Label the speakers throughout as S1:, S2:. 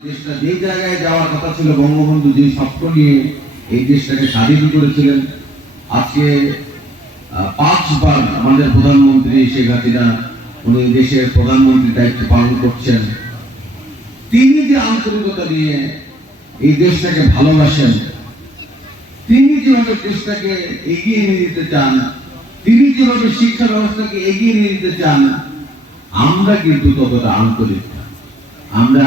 S1: দেশটা জায়গায় যাওয়ার কথা ছিল, বঙ্গবন্ধু যে স্বপ্ন নিয়ে এই দেশটাকে স্বাধীন করেছিলেন, আজকে পাঁচবার আমাদের প্রধানমন্ত্রী শেখ হাসিনা, উনি দেশের প্রধানমন্ত্রীর দায়িত্ব পালন করছেন। তিনি যে আন্তরিকতা নিয়ে এই দেশটাকে ভালোবাসেন, তিনি যেভাবে দেশটাকে এগিয়ে নিয়ে যেতে চান, তিনি যেভাবে শিক্ষা ব্যবস্থাকে এগিয়ে নিয়ে যেতে চান, আমরা কিন্তু ততটা আন্তরিক আমরা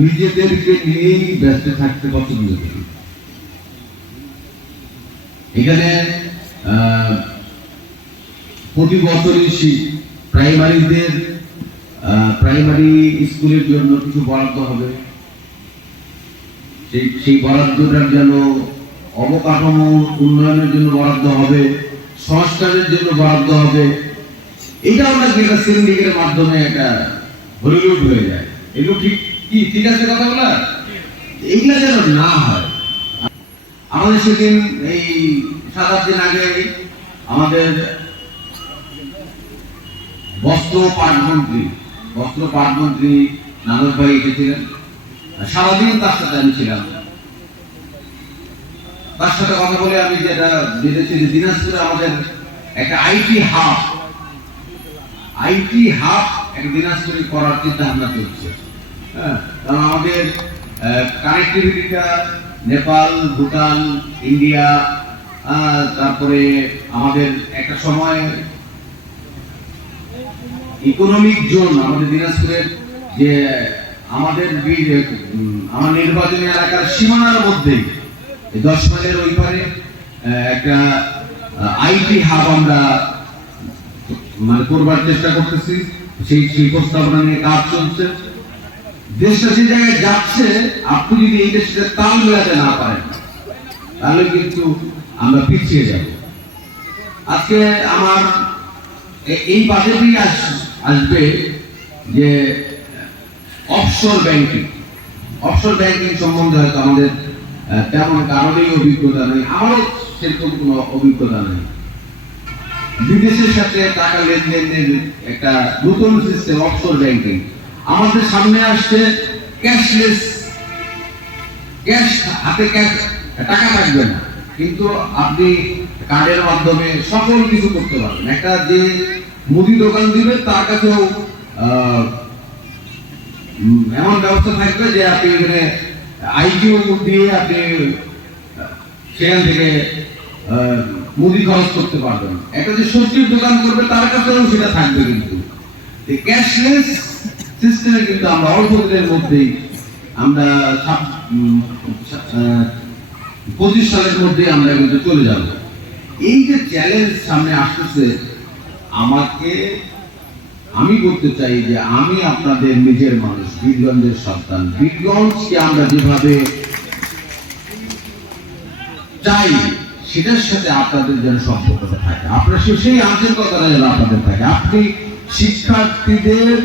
S1: নিজেদেরকে নিয়েই ব্যস্ত থাকতে পছন্দ করি। এখানে প্রতি বছরই প্রাইমারিদের প্রাইমারি স্কুলের জন্য কিছু বরাদ্দ হবে। সেই সেই বরাদ্দটার যেন অবকাঠামো উন্নয়নের জন্য বরাদ্দ হবে, সংস্কারের জন্য বরাদ্দ হবে। এটা আমরা যেটা সিন্ডিকেটের মাধ্যমে একটা হলিউড হয়ে যায়। এগুলো ঠিক কি, ঠিক আছে কথাগুলো এইগুলা যেন না হয়। আমাদের সেদিন এই সাত দিন আগে আমাদের বস্ত্র পাট মন্ত্রী, বস্ত্র পাট মন্ত্রী নানক ভাই এসেছিলেন। সারাদিন তার সাথে আমি ছিলাম। তার সাথে কথা বলে আমি যেটা জেনেছি যে দিনাজপুরে আমাদের একটা আইটি হাব আইটি হাব এক দিনাজপুরে করার চিন্তা ভাবনা চলছে। হ্যাঁ কারণ আমাদের কানেক্টিভিটিটা নেপাল, ভুটান, ইন্ডিয়া তারপরে আমাদের একটা সময় ইকোনমিক জোন আমাদের দিনাজপুরের যে আমাদের আমার নির্বাচনী এলাকার সীমানার মধ্যেই দশ মাইলের ওই পারে একটা আইটি হাব আমরা মানে করবার চেষ্টা করতেছি, সেই সেই প্রস্তাবনা নিয়ে কাজ চলছে। দেশটা সেই জায়গায় যাচ্ছে, আপনি যদি এই দেশটা তাল মেলাতে না পারেন, তাহলে কিন্তু আমরা পিছিয়ে যাব। আজকে আমার এই বাজেটেই আস- আসবে যে অফশোর ব্যাংকিং অফশোর ব্যাংকিং সম্বন্ধে হয়তো আমাদের তেমন কারণেই অভিজ্ঞতা নেই আমারও সেরকম কোনো অভিজ্ঞতা নেই। বিদেশের সাথে টাকা লেনদেনের একটা নতুন সিস্টেম অফশোর ব্যাংকিং আমাদের সামনে আসছে ক্যাশলেস ক্যাশ হাতে ক্যাশ টাকা থাকবে না। কিন্তু আপনি কার্ডের মাধ্যমে সকল কিছু করতে পারবেন। একটা যে মুদি দোকান দিবে, তার কাছেও এমন ব্যবস্থা থাকবে যে আপনি এখানে আইকিউ দিয়ে আপনি সেখান থেকে মুদি খরচ করতে পারবেন। একটা যে সবজির দোকান করবে, তার কাছেও সেটা থাকবে কিন্তু। ক্যাশলেস সিস্টেমে কিন্তু আমরা অল্প দিনের মধ্যেই আমরা পঁচিশ সালের মধ্যে আমরা কিন্তু চলে যাব। এই যে চ্যালেঞ্জ সামনে আসতেছে, আমাকে, আমি বলতে চাই যে আমি আপনাদের নিজের মানুষ বীরগঞ্জের সন্তান। বীরগঞ্জকে আমরা যেভাবে চাই, সেটার সাথে আপনাদের যেন সম্পর্কটা থাকে। আপনার সেই আন্তরিকতাটা যেন আপনাদের থাকে। আপনি শিক্ষার্থীদের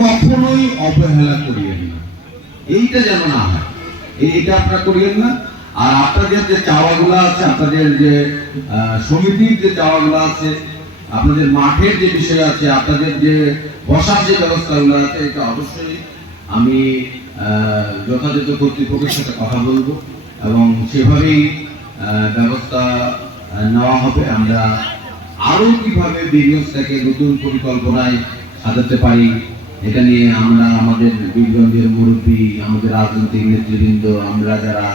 S1: কখনোই অবহেলা করিয়েন না। এইটা যেন না হয়। এইটা আপনারা করিয়েন না। আর আপনাদের যে চাওয়াগুলো আছে, আপনাদের যে সমিতির যে চাওয়াগুলো আছে, আপনাদের মাঠের যে বিষয় আছে, আপনাদের যে বসার যে ব্যবস্থাগুলো আছে, এটা অবশ্যই আমি যথাযথ কর্তৃপক্ষের সাথে কথা বলব এবং সেভাবেই ব্যবস্থা নেওয়া হবে। আমরা আরও কীভাবে বিনিয়োগটাকে নতুন পরিকল্পনায় সাজাতে পারি এটা নিয়ে আমরা আমাদের বীরগঞ্জের মুরব্বী, আমাদের রাজনৈতিক নেতৃবৃন্দ, আমরা যারা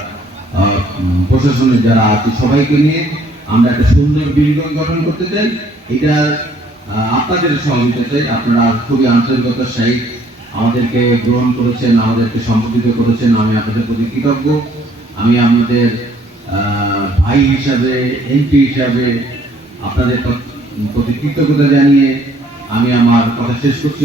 S1: প্রশাসনের যারা আছে, সবাইকে নিয়ে আমরা একটা সুন্দর বীরগঞ্জ গঠন করতে চাই। এটা আপনাদের সহযোগিতা চাই। আপনারা খুবই আন্তরিকতার সহিত আমাদেরকে গ্রহণ করেছেন, আমাদেরকে সম্বোধিত করেছেন। আমি আপনাদের প্রতি কৃতজ্ঞ। আমি আমাদের ভাই হিসাবে, এমপি হিসাবে আপনাদের প্রতি কৃতজ্ঞতা জানিয়ে আমি আমার কথা শেষ করছি।